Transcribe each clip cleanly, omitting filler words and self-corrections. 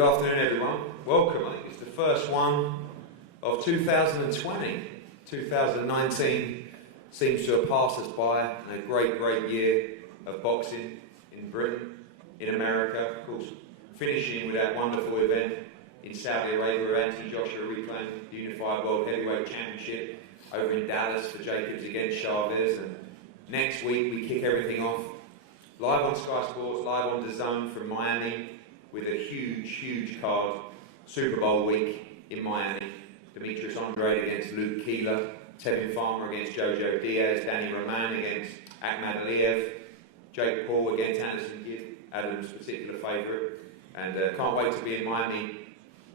Good afternoon, everyone. Welcome. I think it's the first one of 2020. 2019 seems to have passed us by, and a great year of boxing in Britain, in America, of course, finishing with that wonderful event in Saudi Arabia where Anthony Joshua reclaimed the Unified World Heavyweight Championship over in Dallas for Jacobs against Chavez. And next week we kick everything off live on Sky Sports, live on DAZN from Miami, with a huge card. Super Bowl week in Miami. Demetrius Andrade against Luke Keeler, Tevin Farmer against Jojo Diaz, Danny Roman against Ahmad Aliyev, Jake Paul against Anderson Gibb, Adam's particular favourite. And can't wait to be in Miami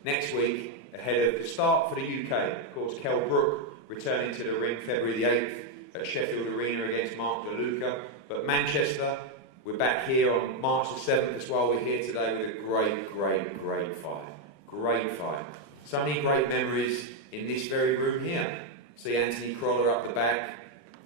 next week ahead of the start for the UK. Of course, Kell Brook returning to the ring February the 8th at Sheffield Arena against Mark DeLuca. But Manchester, we're back here on March the 7th as well. We're here today with a great fight. Great fight. So many great memories in this very room here. See Anthony Crolla up the back.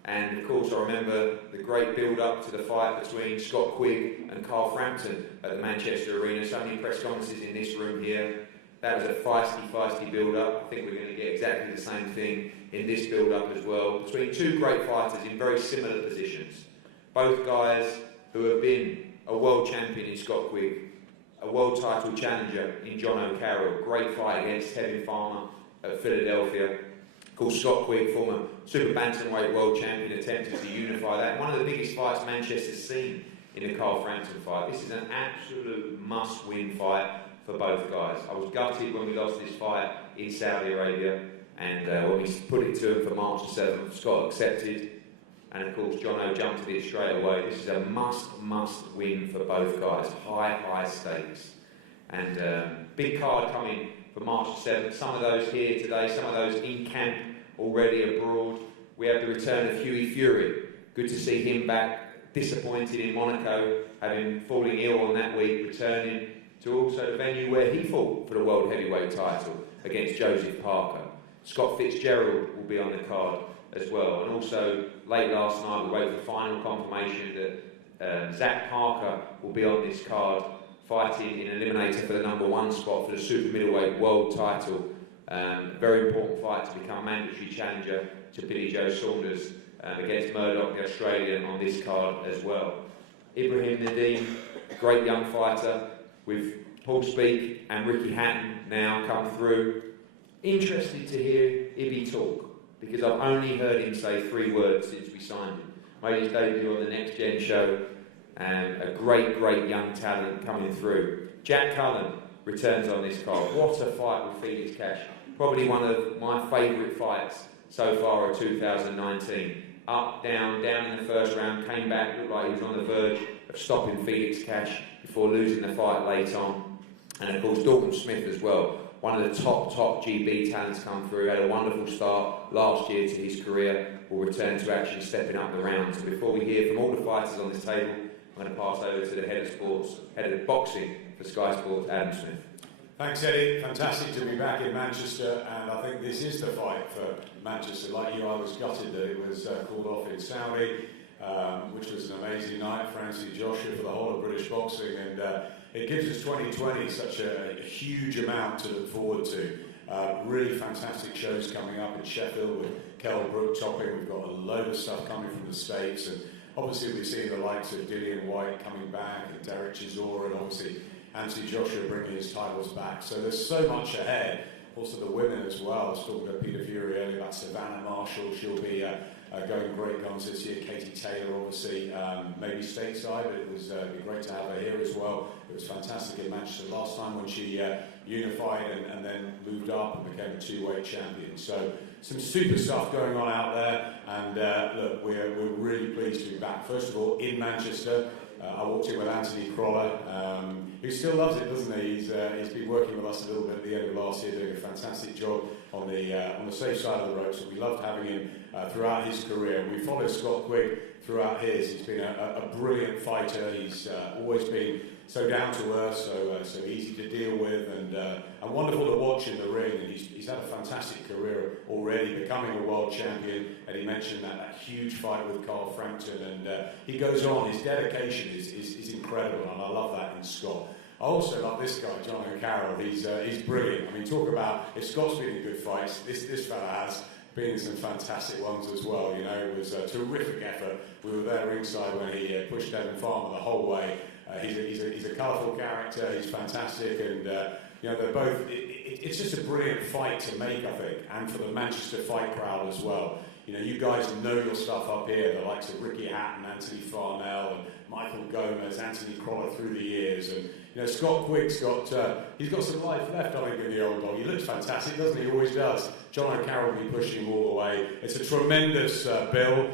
And of course I remember the great build-up to the fight between Scott Quigg and Carl Frampton at the Manchester Arena. So many press conferences in this room here. That was a feisty build-up. I think we're going to get exactly the same thing in this build-up as well. Between two great fighters in very similar positions. Both guys who have been a world champion in Scott Quigg, a world title challenger in Jono Carroll, great fight against Tevin Farmer at Philadelphia. Of course, Scott Quigg, former super bantamweight world champion, attempted to unify that. One of the biggest fights Manchester's seen in the Carl Frampton fight. This is an absolute must-win fight for both guys. I was gutted when we lost this fight in Saudi Arabia, and when we put it to him for March the 7th, Scott accepted. And of course, Jono jumped at it straight away. This is a must win for both guys. High stakes. And big card coming for March the 7th. Some of those here today, some of those in camp already abroad. We have the return of Hughie Fury. Good to see him back. Disappointed in Monaco, having fallen ill on that week, returning to also the venue where he fought for the World Heavyweight title against Joseph Parker. Scott Fitzgerald will be on the card as well. And also, late last night, we wait for final confirmation that Zach Parker will be on this card, fighting in an eliminator for the #1 spot for the super middleweight world title. Very important fight to become mandatory challenger to Billy Joe Saunders against Murdoch, the Australian, on this card as well. Ibrahim Nadim, great young fighter, with Paul Speak and Ricky Hatton now come through. Interested to hear Ibby talk, because I've only heard him say 3 words since we signed him. Made his debut on the Next Gen show, and a great young talent coming through. Jack Cullen returns on this card. What a fight with Felix Cash. Probably one of my favourite fights so far of 2019. Up, down in the first round, came back, looked like he was on the verge of stopping Felix Cash before losing the fight late on. And of course, Dalton Smith as well. One of the top GB talents come through, had a wonderful start last year to his career, will return to actually stepping up the rounds. So before we hear from all the fighters on this table, I'm going to pass over to the head of boxing for Sky Sports, Adam Smith. Thanks, Eddie. Fantastic to be back in Manchester, and I think this is the fight for Manchester. Like you, I was gutted that it was called off in Saudi, which was an amazing night for Anthony Joshua, for the whole of British boxing, and it gives us 2020 such a huge amount to look forward to. Really fantastic shows coming up in Sheffield with Kell Brook topping. We've got a load of stuff coming from the States, and obviously we've seen the likes of Dillian White coming back, and Derek Chisora, and obviously Anthony Joshua bringing his titles back. So there's so much ahead. Also the women as well. I was talking to Peter Fury earlier about Savannah Marshall. She'll be going great guns this year. Katie Taylor, obviously, maybe stateside, but it was it'd be great to have her here as well. It was fantastic in Manchester last time when she unified and then moved up and became a 2-weight champion. So some super stuff going on out there, and look, we're really pleased to be back. First of all, in Manchester. I walked in with Anthony Crolla, who still loves it, doesn't he? He's been working with us a little bit at the end of last year, doing a fantastic job on the safe side of the road. So we loved having him throughout his career. And we followed Scott Quigg throughout his. He's been a brilliant fighter. He's always been so down to earth, so easy to deal with, and wonderful to watch in the ring. And he's had a fantastic career already, becoming a world champion. And he mentioned that huge fight with Carl Frampton, and he goes on. His dedication is incredible, and I love that in Scott. I also love this guy, Jono Carroll. He's brilliant. I mean, talk about if Scott's been in good fights, this fella has been in some fantastic ones as well. You know, it was a terrific effort. We were there ringside when he pushed Devon Farmer the whole way. He's a colourful character. He's fantastic, and you know, they're both. It's just a brilliant fight to make, I think, and for the Manchester fight crowd as well. You know, you guys know your stuff up here, the likes of Ricky Hatton, Anthony Farnell, and Michael Gomez, Anthony Croller through the years, and you know, Scott Quigg's he's got some life left, I think, in the old dog. He looks fantastic, doesn't he? He always does. Jono Carroll will be pushing him all the way. It's a tremendous bill.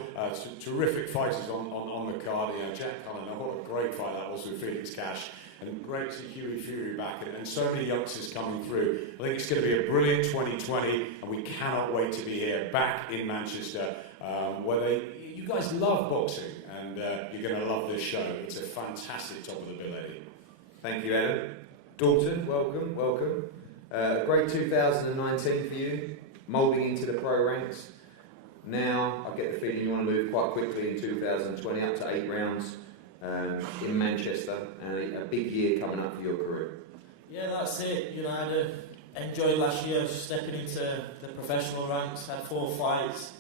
Terrific fighters on the card. You know, Jack Cullen, what a great fight that was with Felix Cash. And great to see Hughie Fury back, and so many youngsters coming through. I think it's going to be a brilliant 2020, and we cannot wait to be here back in Manchester, where you guys love boxing, and you're going to love this show. It's a fantastic top of the bill, Eddie. Thank you, Adam. Dalton, welcome. A great 2019 for you, moulding into the pro ranks. Now, I get the feeling you want to move quite quickly in 2020, up to 8 rounds. In Manchester, and a big year coming up for your career. Yeah, that's it. You know, I had enjoyed last year stepping into the professional ranks. Had 4 fights.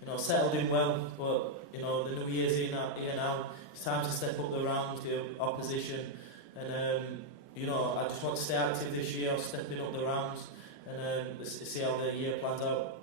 You know, settled in well, but you know, the new year's here now. It's time to step up the rounds, the opposition, and you know, I just want to stay active this year, stepping up the rounds, and see how the year plans out.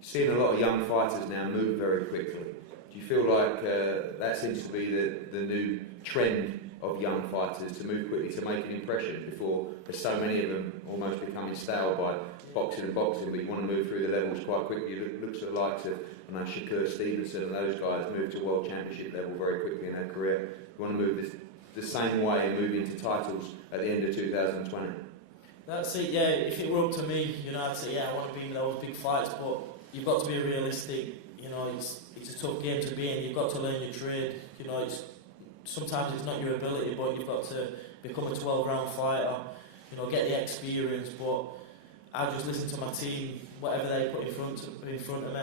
Seeing a lot of young fighters now move very quickly. Do you feel like that seems to be the new trend of young fighters, to move quickly, to make an impression before there's so many of them almost becoming stale by boxing, but you want to move through the levels quite quickly? It looks at the likes of Shakur Stevenson and those guys move to world championship level very quickly in their career. You want to move the same way and move into titles at the end of 2020? That's it, yeah. If it were up to me, you know, I'd say, yeah, I want to be in those big fights, but you've got to be realistic. You know, it's a tough game to be in. You've got to learn your trade. You know, sometimes it's not your ability, but you've got to become a 12-round fighter. You know, get the experience. But I just listen to my team, whatever they put in front of me.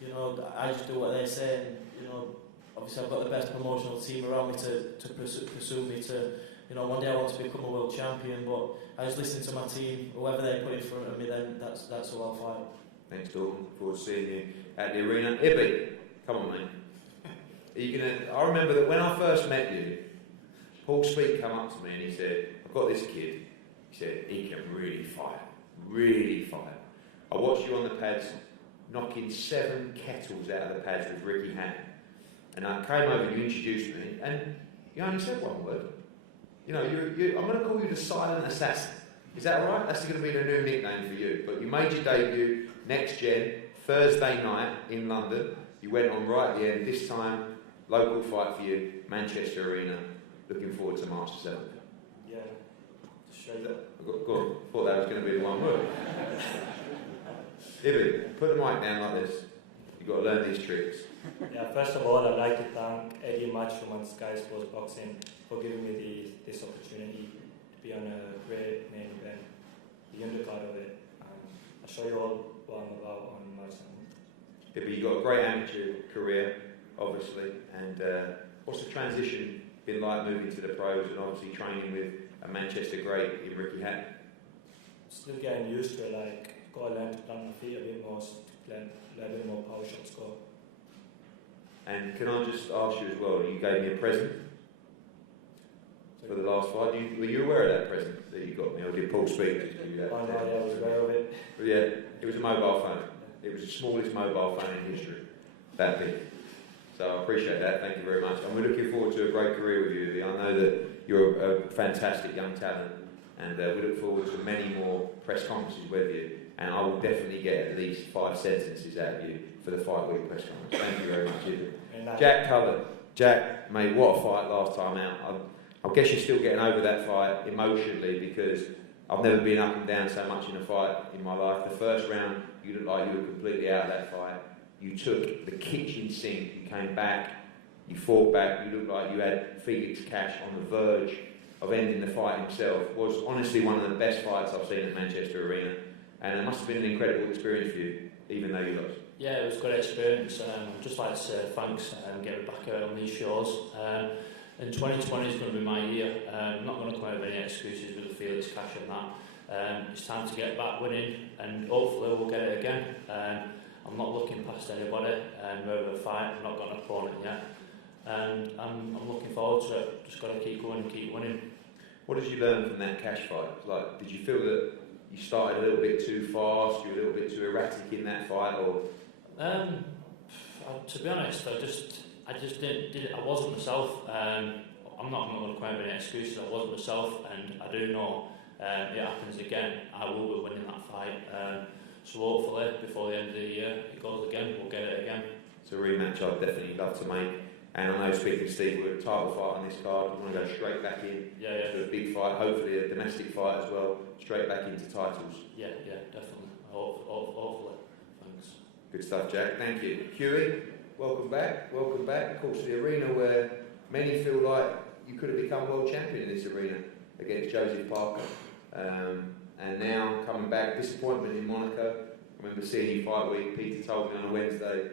You know, I just do what they say. And, you know, obviously I've got the best promotional team around me to pursue me to. You know, one day I want to become a world champion. But I just listen to my team. Whoever they put in front of me, then that's who I'll fight. Thanks, Dalton. Look forward to seeing you at the arena. Ibby, come on, mate. Are you gonna? I remember that when I first met you, Paul Speak came up to me and he said, "I've got this kid." He said, "He can really fight, really fight." I watched you on the pads, knocking 7 kettles out of the pads with Ricky Hatton, and I came over. You introduced me, and you only said one word. You know, I'm going to call you the Silent Assassin. Is that right? That's going to be the new nickname for you. But you made your debut Next Gen Thursday night in London. You went on right at the end. This time, local fight for you, Manchester Arena. Looking forward to March 7th. Yeah, straight up. Go on. Thought that was going to be the one word. Ibby, put the mic down like this. You've got to learn these tricks. Yeah, first of all, I'd like to thank Eddie Matchroom and Sky Sports Boxing for giving me this opportunity to be on a great main event, the undercard of it. I'll show you all what I'm about on my channel. Yeah, but you've got a great amateur career, obviously, and what's the transition been like moving to the pros and obviously training with a Manchester great in Ricky Hatton? Still getting used to it, like, got to learn to plant my feet a bit more, learn a bit more power shots go. And can I just ask you as well, you gave me a present for the last fight. Were you aware of that present that you got me, or did Paul Speak just do that? Oh no, yeah, I was aware of it. Yeah, it was a mobile phone. It was the smallest mobile phone in history. That big. So I appreciate that, thank you very much. And we're looking forward to a great career with you, Lee. I know that you're a fantastic young talent, and we look forward to many more press conferences with you. And I will definitely get at least 5 sentences out of you for the fight week press conference. Thank you very much, Ibrahim. Jack Cullen. Jack, mate, what a fight last time out. I guess you're still getting over that fight emotionally, because I've never been up and down so much in a fight in my life. The first round, you looked like you were completely out of that fight. You took the kitchen sink, you came back, you fought back, you looked like you had Felix Cash on the verge of ending the fight himself. It was honestly one of the best fights I've seen at Manchester Arena, and it must have been an incredible experience for you, even though you lost. Yeah, it was a good experience. Just like to say thanks and get back out on these shows. And 2020 is going to be my year. I'm not going to come out with any excuses with the Felix cash and that. It's time to get back winning, and hopefully we'll get it again. I'm not looking past anybody, and we're over a fight. I've not got an opponent yet, and I'm looking forward to it. Just got to keep going and keep winning. What did you learn from that cash fight? Like, did you feel that you started a little bit too fast, you were a little bit too erratic in that fight, or? To be honest, I just didn't. I wasn't myself. I'm not going to come out with any excuses. I wasn't myself, and I do know it happens again. I will be winning that fight. So hopefully, before the end of the year, it goes again. We'll get it again. It's a rematch I'd definitely love to make. And I know, speaking to Steve, we're a title fight on this card. We want to go straight back in to a big fight, hopefully a domestic fight as well, straight back into titles. Yeah, definitely. Hopefully. Thanks. Good stuff, Jack. Thank you. Hughie, welcome back. Welcome back. Of course, the arena where many feel like you could have become world champion in this arena against Joseph Parker. And now coming back, disappointment in Monaco. I remember seeing you fight week. Peter told me on a Wednesday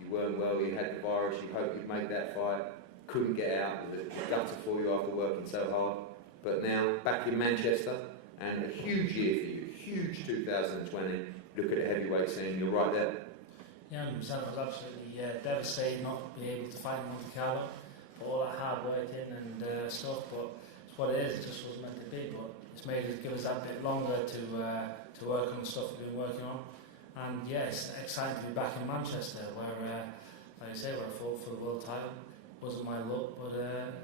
you weren't well, you had the virus, you hoped you'd make that fight, couldn't get out, with a gutter for you after working so hard. But now, back in Manchester, and a huge year for you, huge 2020. Look at the heavyweight scene, you're right there. Yeah, 100%. I was absolutely devastated not to be able to fight in Monte Carlo for all that hard work in and stuff, but it's what it is, it just wasn't meant to be, but it's made us give us that bit longer to work on the stuff we've been working on. And yes, excited to be back in Manchester, where, like I say, where I fought for the world title. Wasn't my luck, but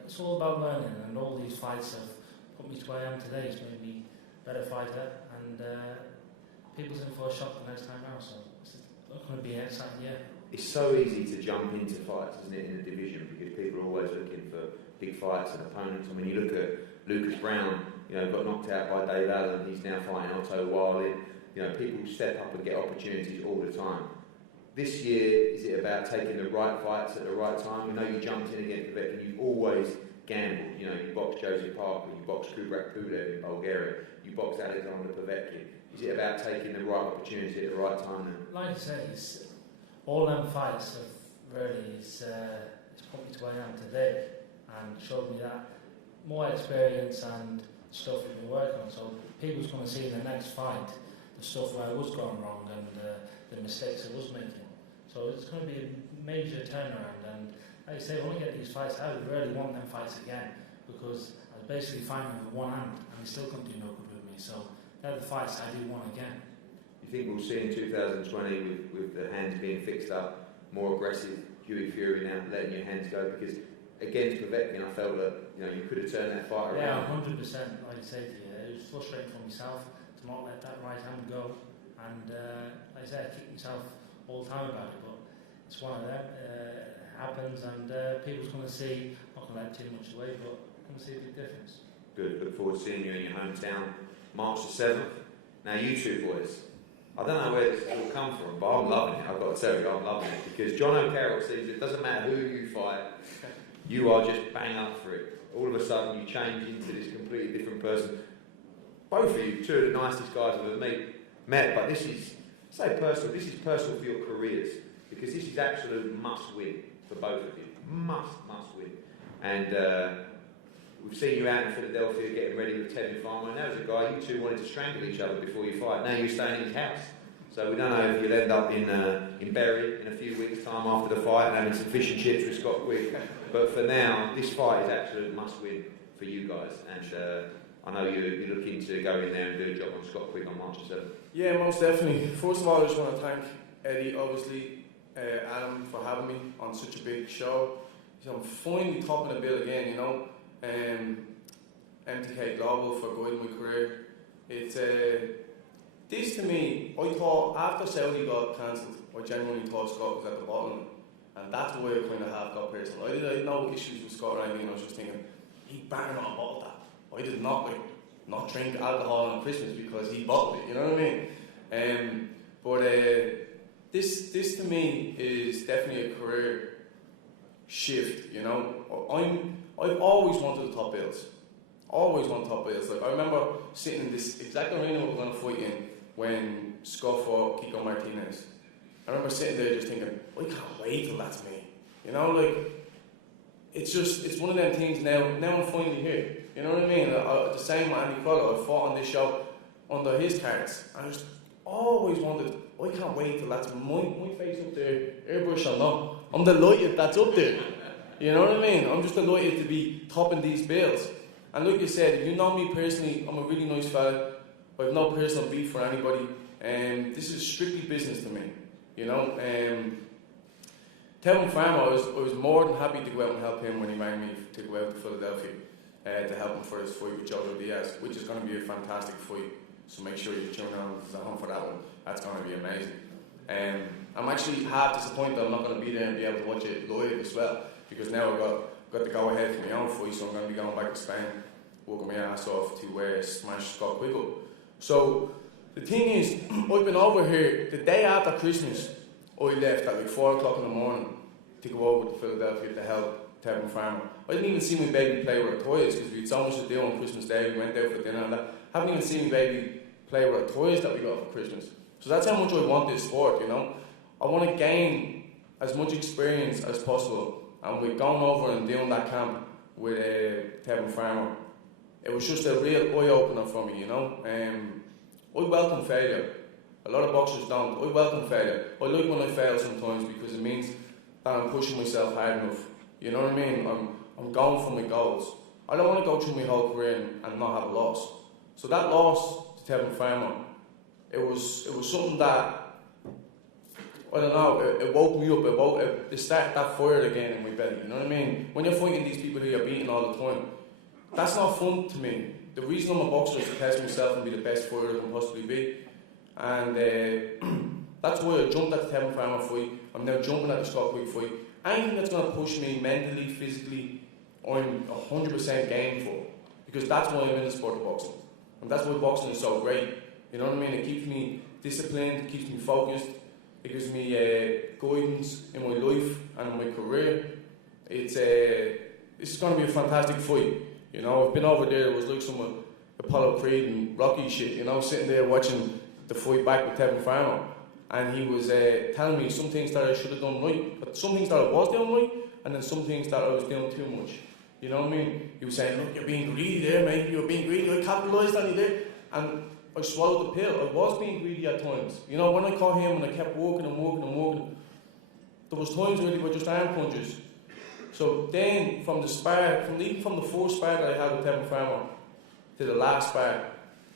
it's all about learning, and all these fights have put me to where I am today. It's made me a better fighter, and people's in for a shock the next time out, so it's going to be an exciting year. It's so easy to jump into fights, isn't it, in the division, because people are always looking for big fights and opponents. I mean, you look at Lucas Brown, got knocked out by Dave Allen, he's now fighting Otto Wiley. People step up and get opportunities all the time. This year, is it about taking the right fights at the right time? We know you jumped in against Povetkin, you've always gambled. You boxed Joseph Parker, you boxed Kubrat Pulev in Bulgaria, you boxed Alexander Povetkin. Is it about taking the right opportunity at the right time? Like I say, all them fights have really it's put me to where I am today and showed me that more experience and stuff we've been working on. So people's going to see in the next fight the stuff where I was going wrong and the mistakes I was making. So it's going to be a major turnaround, and like I say, when we get these fights, I would really want them fights again, because I was basically fighting with one hand and he still couldn't do no good with me. So they're the fights I do want again. You think we'll see in 2020 with the hands being fixed up, more aggressive Hughie Fury now letting your hands go? Because against Povetkin, I felt that you could have turned that fight around. Yeah, 100%. Like I said to you, it was frustrating for myself to not let that right hand go, and like I said, I kick myself all the time about it, but it's one of them. It happens, and people's going to see, not going to let too much away, but going to see a big difference. Good, look forward to seeing you in your hometown, March the 7th. Now you two boys, I don't know where this will come from, but I'm loving it, I've got to tell you, I'm loving it, because Jono Carroll seems it doesn't matter who you fight, you are just bang up for it. All of a sudden you change into this completely different person. Both of you, two of the nicest guys I've ever met, but this is personal for your careers, because this is absolute must win for both of you. Must win. And we've seen you out in Philadelphia getting ready with Tevin Farmer, and there was a guy, you two wanted to strangle each other before you fight. Now you're staying in his house. So we don't know if you'll end up in Bury in a few weeks' time after the fight and having some fish and chips with Scott Quigg. But for now, this fight is absolute must win for you guys. And I know you're looking to go in there and do a job on Scott Quigg on March 7th. Yeah, most definitely. First of all, I just want to thank Eddie, obviously, Adam, for having me on such a big show. I'm finally topping the bill again, MTK Global for guiding my career. It's this to me, I thought after Saudi got cancelled, I genuinely thought Scott was at the bottom, and that's why I kind of have got personal. I had no issues with Scott or anything. I was just thinking, he banged on a bottle that. I did not drink alcohol on Christmas because he bottled it, you know what I mean? But this to me is definitely a career shift, I've always wanted the top bills. Always wanted top bills. Like, I remember sitting in this exact arena we were going to fight in when Scott fought Kiko Martinez. I remember sitting there just thinking, I can't wait till that's me. it's one of them things now. Now I'm finally here. You know what I mean? The same with Andy Crawler, I fought on this show under his cards. I just always wanted, I can't wait till that's my face up there. Everybody shall know. I'm delighted that's up there. You know what I mean? I'm just delighted to be topping these bills. And like you said, if you know me personally, I'm a really nice fella. I have no personal beef for anybody. This is strictly business to me. You know? Tevin Farmer, I was more than happy to go out and help him when he rang me to go out to Philadelphia to help him for his fight with Jono Diaz, which is going to be a fantastic fight. So make sure you tune on for that one. That's going to be amazing. I'm actually half disappointed that I'm not going to be there and be able to watch it live as well, because now I've got to go ahead for my own fight, so I'm going to be going back to Spain, working my ass off to smash Scott Quigg up. So the thing is, I've been over here the day after Christmas. I left at like 4 o'clock in the morning to go over to Philadelphia to help Tevin Farmer. I didn't even see my baby play with her toys because we had so much to do on Christmas Day. We went out for dinner and that. Haven't even seen my baby play with her toys that we got for Christmas. So that's how much I want this sport, you know. I want to gain as much experience as possible. And we're going over and doing that camp with Tevin Farmer. It was just a real eye-opener for me, you know. I welcome failure. A lot of boxers don't. I welcome failure. I like when I fail sometimes because it means that I'm pushing myself hard enough. You know what I mean? I'm going for my goals. I don't want to go through my whole career and not have a loss. So that loss to Tevin Farmer, it was something that, I don't know, it woke me up. It started that fire again in my belly. You know what I mean? When you're fighting these people who you're beating all the time, that's not fun to me. The reason I'm a boxer is to test myself and be the best fighter I can possibly be. And that's why I jumped at the Tevin Farmer fight. I'm now jumping at the Scott Quigg fight. Anything that's going to push me mentally, physically, I'm 100% game for. Because that's why I'm in the sport of boxing. And that's why boxing is so great. You know what I mean? It keeps me disciplined, it keeps me focused, it gives me guidance in my life and in my career. This is going to be a fantastic fight. You know, I've been over there, it was like some Apollo Creed and Rocky shit, you know, sitting there watching the fight back with Tevin Farmer, and he was telling me some things that I should have done right, but some things that I was doing right, and then some things that I was doing too much. You know what I mean? He was saying, look, you're being greedy there, mate, you're being greedy, I capitalised on you there, and I swallowed the pill. I was being greedy at times. You know, when I caught him and I kept walking, there was times where they were just arm punches. So then, from the spar, even from the first spar that I had with Tevin Farmer to the last spar,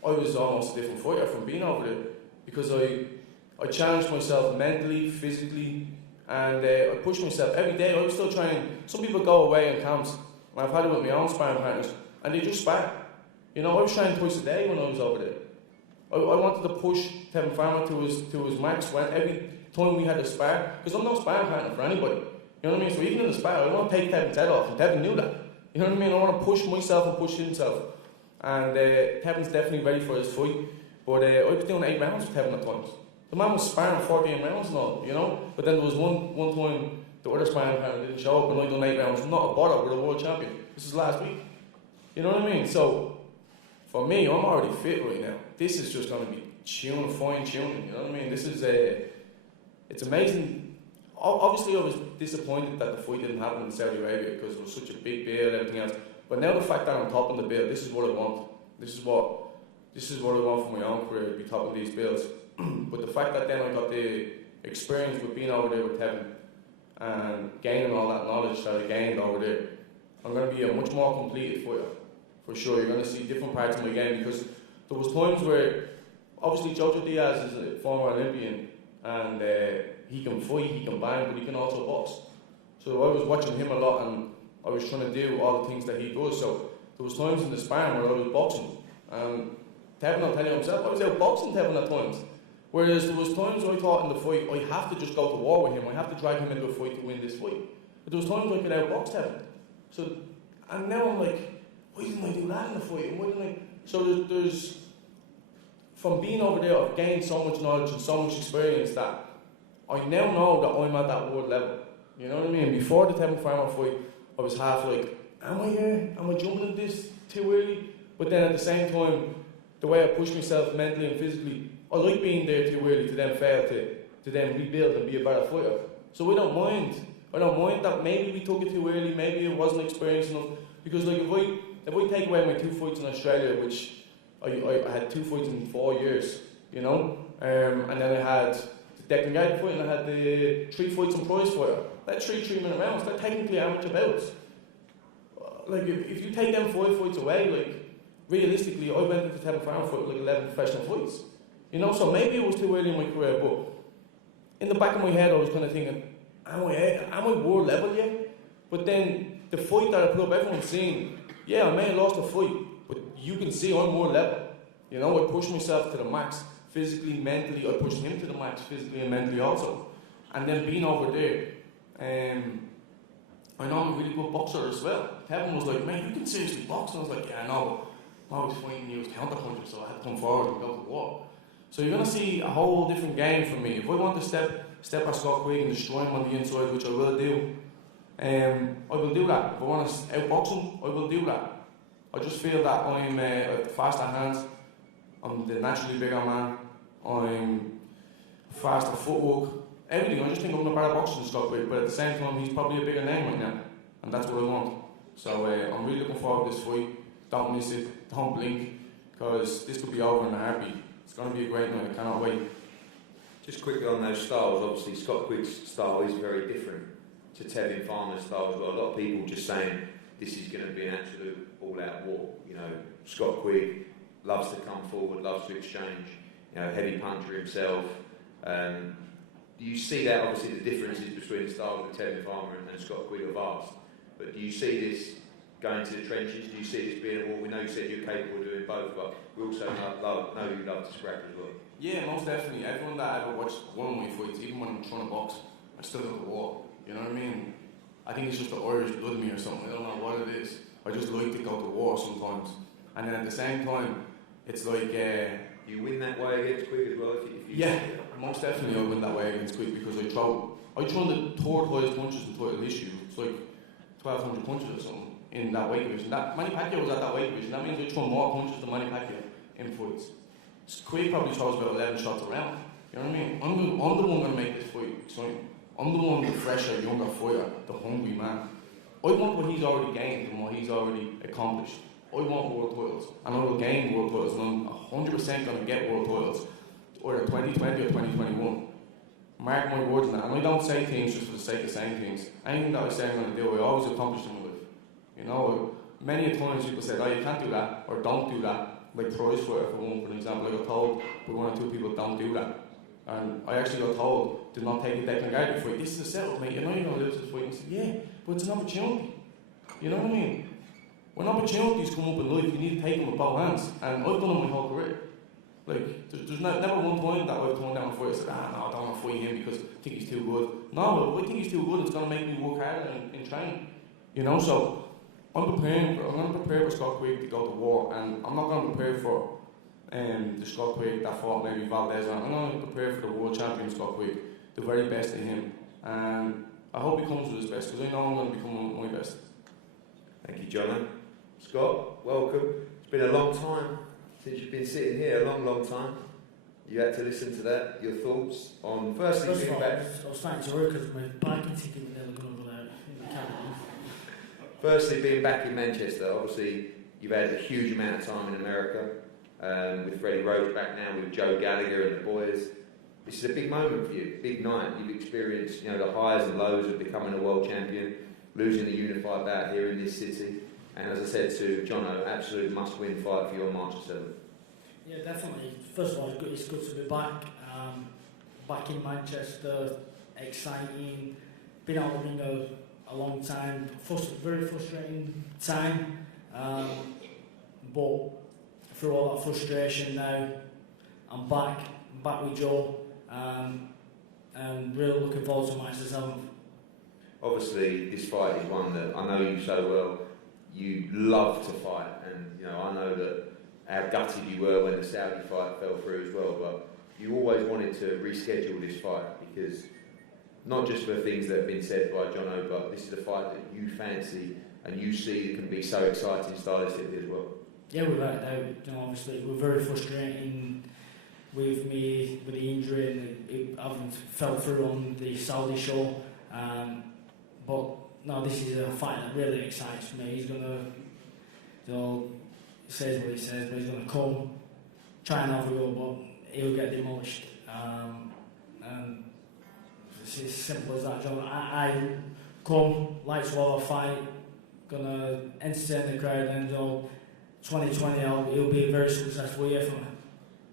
I was almost a different fighter from being over there, because I challenged myself mentally, physically, and I pushed myself every day. I was still trying. Some people go away in camps, and I've had it with my own sparring partners, and they just spar. You know, I was trying twice a day when I was over there. I wanted to push Tevin Farmer to his max when every time we had a spar, because I'm not sparring partner for anybody. You know what I mean? So even in the spar, I want to take Tevin's head off, and Tevin knew that. You know what I mean? I want to push myself and push himself. And Tevin's definitely ready for his fight. But I was doing 8 rounds with Tevin at times. The man was sparring 14 rounds and all, you know? But then there was one time the other sparring partner didn't show up and I done 8 rounds. Not a bother, we're the world champion. This is last week. You know what I mean? So, for me, I'm already fit right now. This is just going to be fine-tuning, you know what I mean? This is, it's amazing. Obviously, I was disappointed that the fight didn't happen in Saudi Arabia because it was such a big bill and everything else. But now the fact that I'm topping the bill, this is what I want. This is what I want for my own career, to be topping these bills. But the fact that then I got the experience with being over there with Tevin and gaining all that knowledge that I gained over there, I'm going to be a much more completed fighter. For sure, you're going to see different parts of my game, because there was times where, obviously Jono Diaz is a former Olympian and he can fight, he can bang, but he can also box. So I was watching him a lot and I was trying to do all the things that he does. So there was times in the sparring where I was boxing. Tevin, I'll tell you himself, I was out boxing Tevin at times. Whereas there was times I thought in the fight, I have to just go to war with him, I have to drag him into a fight to win this fight. But there was times I could outbox Tevin. So, and now I'm like, why didn't I do that in the fight? And why didn't I? So there's, from being over there, I've gained so much knowledge and so much experience that I now know that I'm at that world level. You know what I mean? Before the Tevin Farmer fight, I was half like, am I here? Am I jumping in this too early? But then at the same time, the way I push myself mentally and physically, I like being there too early to then fail, to then rebuild and be a better fighter. So I don't mind. I don't mind that maybe we took it too early, maybe it wasn't experienced enough. Because like if I take away my 2 fights in Australia, which I had 2 fights in 4 years, you know, and then I had the Declan Gallagher fight and I had the 3 fights in prize fighter. That's 3 minute rounds. They're technically amateur bouts. Like if you take them 5 fights away, like realistically, I went into the 7th round fight with like 11 professional fights. You know, so maybe it was too early in my career, but in the back of my head, I was kind of thinking, am I world level yet? But then the fight that I put up, everyone's seen, yeah, I may have lost a fight, but you can see I'm world level. You know, I pushed myself to the max, physically, mentally. I pushed him to the max, physically and mentally also. And then being over there, I know I'm a really good boxer as well. Kevin was like, man, you can seriously box. And I was like, yeah, I know. I was fighting you as counter-puncher, so I had to come forward and go to war. So you're going to see a whole different game from me. If I want to step at Scott Quigg and destroy him on the inside, which I will do, I will do that. If I want to outbox him, I will do that. I just feel that I'm faster hands, I'm the naturally bigger man, I'm faster footwork, everything. I just think I'm a better boxer than Scott Quigg, but at the same time, he's probably a bigger name right now, and that's what I want. So I'm really looking forward to this fight. Don't miss it, don't blink, because this could be over in a heartbeat. It's going to be a great night, I cannot wait. Just quickly on those styles, obviously Scott Quigg's style is very different to Tevin Farmer's style as well. A lot of people just saying this is going to be an absolute all-out war. You know, Scott Quigg loves to come forward, loves to exchange, you know, heavy puncher himself. Do you see that, obviously, the differences between the styles of Tevin Farmer and Scott Quigg are vast, but do you see this going to the trenches? Do you see this being a war? We know you said you're capable of doing both, but we also know you love to scrap as well. Yeah, most definitely. Everyone that ever watched one of my fights, even when I'm trying to box, I still go to war. You know what I mean? I think it's just the Irish blood in me or something. I don't know what it is. I just like to go to war sometimes. And then at the same time, it's like... you win that way against Quigg as well? If you yeah, most definitely I win that way against Quigg because I throw the 3rd highest punches in title issue. It's like 1,200 punches or something in that weight division. Manny Pacquiao was at that weight division. That means I throw more punches than Manny Pacquiao in fights. Quigg probably throws about 11 shots around. You know what I mean? I'm the one going to make this fight exciting. I'm the one, the fresher, younger fighter, the hungry man. I want what he's already gained and what he's already accomplished. I want world titles, and I will gain world titles, and I'm 100% going to get world titles, either 2020 or 2021. Mark my words on that. And I don't say things just for the sake of saying things. Anything that I say I'm going to do, I always accomplish in my life. You know, many times people said, oh, you can't do that, or don't do that. Like prize fighter, for example, I got told by 1 or 2 people, don't do that. And I actually got told, do not take a Declan Gallagher fight. This is a setup, mate. You know you're going to lose this fight. And I said, yeah, but it's an opportunity. You know what I mean? When opportunities come up in life, you need to take them with both hands. And I've done it my whole career. Like, there's never one time that I've turned down a fight and said, no, I don't want to fight him because I think he's too good. No, if I think he's too good, it's going to make me work harder in training. You know, so I'm going to prepare for Scott Quigg to go to war, and I'm not going to prepare for the Scott Quigg that fought maybe Valdez. I'm going to prepare for the world champion Scott Quigg, the very best in him. And I hope he comes with his best, because I know I'm going to become my best. Thank you, Jono. Scott, welcome. It's been a long time since you've been sitting here, a long, long time. You had to listen to that. Your thoughts on firstly being back. I was starting to work because my parking ticket was never going to run out in the capital. Firstly, being back in Manchester, obviously you've had a huge amount of time in America with Freddie Roach back now, with Joe Gallagher and the boys. This is a big moment for you, big night. You've experienced, you know, the highs and lows of becoming a world champion, losing the unified bout here in this city, and as I said to Jono, absolute must-win fight for you on March 7th. Yeah, definitely. First of all, it's good to be back. Back in Manchester, exciting. Been out of the ring a long time. Very frustrating time. But through all that frustration now, I'm back with Joe, and really looking forward to March 7th. Obviously, this fight is one that I know you so well. You love to fight, and you know I know that how gutted you were when the Saudi fight fell through as well. But you always wanted to reschedule this fight because not just for things that have been said by Jono, but this is a fight that you fancy and you see can be so exciting stylistically as well. Yeah, without a doubt. You know, obviously, we're very frustrating with the injury and it having fell through on the Saudi show. but no, this is a fight that really excites me. He's gonna, he says what he says, but he's gonna come, try and have a go, but he'll get demolished. And it's as simple as that, John. I come, like to have a fight, gonna entertain the crowd, and 2020 it'll be a very successful year for me.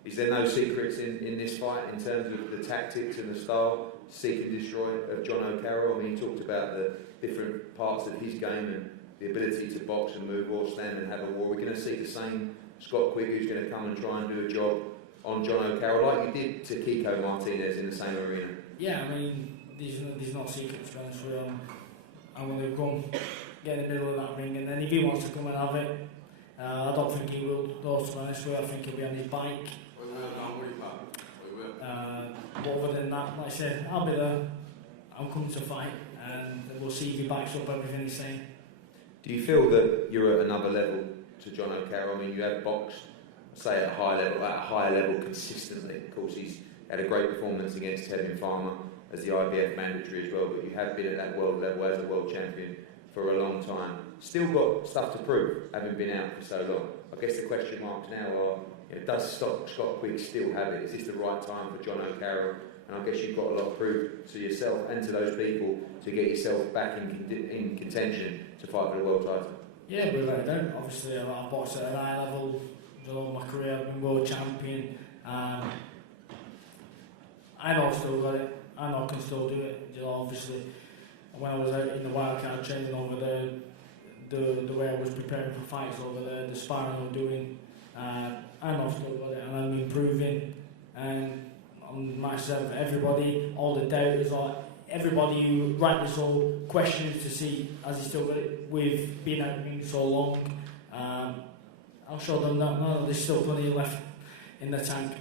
Is there no secrets in this fight in terms of the tactics and the style, seek and destroy of Jono Carroll? I mean, he talked about the different parts of his game and the ability to box and move or stand and have a war. We're going to see the same Scott Quigg who's going to come and try and do a job on Jono Carroll, like you did to Kiko Martinez in the same arena. Yeah, I mean, there's no secret, to be honest with you. I'm going to come, get in the middle of that ring, and then if he wants to come and have it, I don't think he will, though, to be honest with you. I think he'll be on his bike. But other than that, like I said, I'll be there. I'm coming to fight, and we'll see if he backs up everything he's saying. Do you feel that you're at another level to Jono Carroll? I mean, you have boxed, say, at a higher level consistently. Of course, he's had a great performance against Tevin Farmer as the IBF mandatory as well, but you have been at that world level as a world champion for a long time. Still got stuff to prove, having been out for so long. I guess the question marks now are, does Scott Quigg still have it? Is this the right time for Jono Carroll? And I guess you've got a lot to prove to yourself and to those people to get yourself back in contention to fight for the world title. Yeah, without a doubt. Obviously, I've boxed at a high level. My career, I've been world champion. I know I've still got it. I know I can still do it. Obviously, when I was out in the wildcard training over there, the way I was preparing for fights over there, the sparring I was doing, I know I've still got it, and I'm improving. And on myself, everybody, all the doubters, everybody who rightly so questions to see has he still got it with being out being so long. I'll show them that no, there's still plenty left in the tank.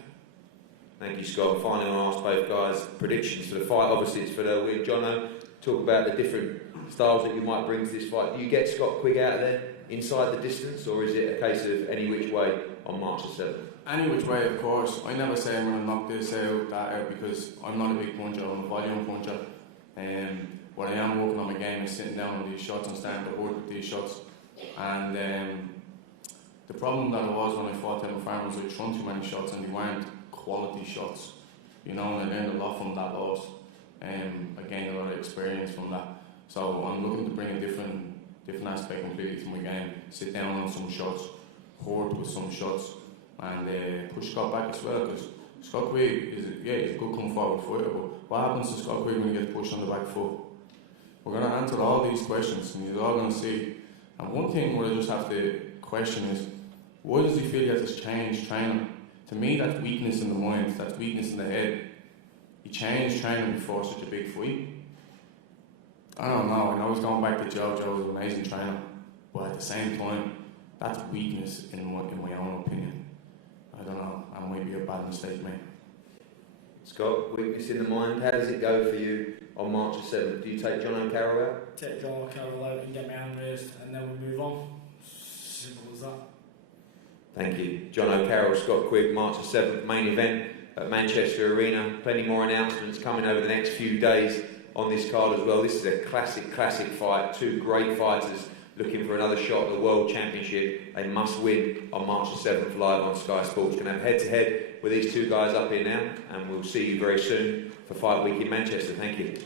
Thank you, Scott. Finally, I'll ask both guys predictions for the fight. Obviously, it's for the week. Jono, talk about the different styles that you might bring to this fight. Do you get Scott Quigg out of there inside the distance, or is it a case of any which way on March the 7th? Any which way, of course. I never say I'm going to knock this out, that out, because I'm not a big puncher, I'm a volume puncher. What I am working on my game is sitting down on these shots and starting to work with these shots. And the problem that I was when I fought Tevin Farmer was I thrown too many shots and they weren't quality shots. And I learned a lot from that loss. I gained a lot of experience from that. So I'm looking to bring a different aspect completely to my game. Sit down on some shots, hoard with some shots, and push Scott back as well, because Scott Quigg he's a good come forward fighter, but what happens to Scott Quigg when he gets pushed on the back foot? We're going to answer all these questions, and you're all going to see. And one thing what I just have to question is, why does he feel he has to change training? To me, that's weakness in the mind, that's weakness in the head. He changed training before such a big fight. I don't know, I know he's going back to Joe was an amazing trainer, but at the same time, that's weakness in my own opinion. I don't know, that might be a bad mistake, mate. Scott, weakness in the mind, how does it go for you on March the 7th? Do you take Jono Carroll out? Take Jono Carroll out and get my hand raised, and then we move on. Simple as that. Thank you. Jono Carroll, Scott Quigg, March the 7th, main event at Manchester Arena. Plenty more announcements coming over the next few days on this card as well. This is a classic fight. Two great fighters looking for another shot at the World Championship. They must win on March the 7th live on Sky Sports. Going to have head-to-head with these two guys up here now, and we'll see you very soon for Fight Week in Manchester. Thank you.